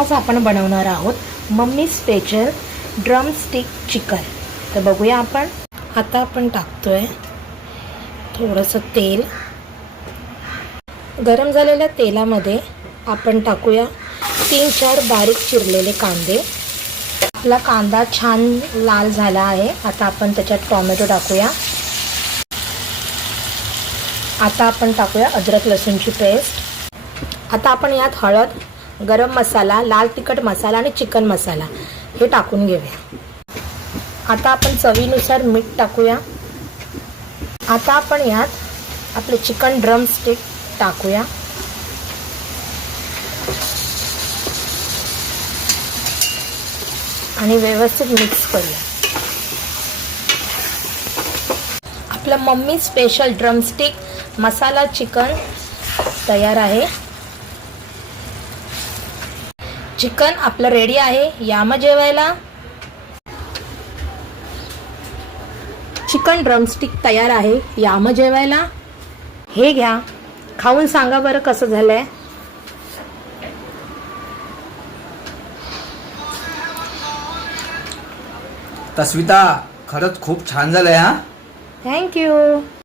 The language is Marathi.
आज आपण बनवणार आहोत mummy special drum stick chicken. तर बघूया आपण। आता आपण टाकतोय थोडंसं तेल। गरम झालेल्या तेलामध्ये आपण टाकूया 3-4 बारीक चिरलेले कांदे। आपला कांदा छान लाल झाला आहे। आता आपण त्याच्यात टोमॅटो टाकूया। आता आपण टाकूया अद्रक लसूणची पेस्ट। आता आपण यात हळद, गरम मसाला, लाल तिखट मसाला आणि चिकन मसाला हे टाकून घेऊया। आता आपण चवीनुसार मीठ टाकूया। आता आपण यात आपले चिकन ड्रम स्टिक टाकूया आणि व्यवस्थित मिक्स करूया। आपला मम्मी स्पेशल ड्रम स्टिक मसाला चिकन तयार आहे। चिकन आपलं रेडी आहे। या मग जेवायला। चिकन ड्रमस्टिक तयार आहे। या मग जेवायला। हे घ्या, खाऊन सांगा बरं कसं झालंय। तस्विता, खरंच खूप छान झालंय हा। थँक्यू।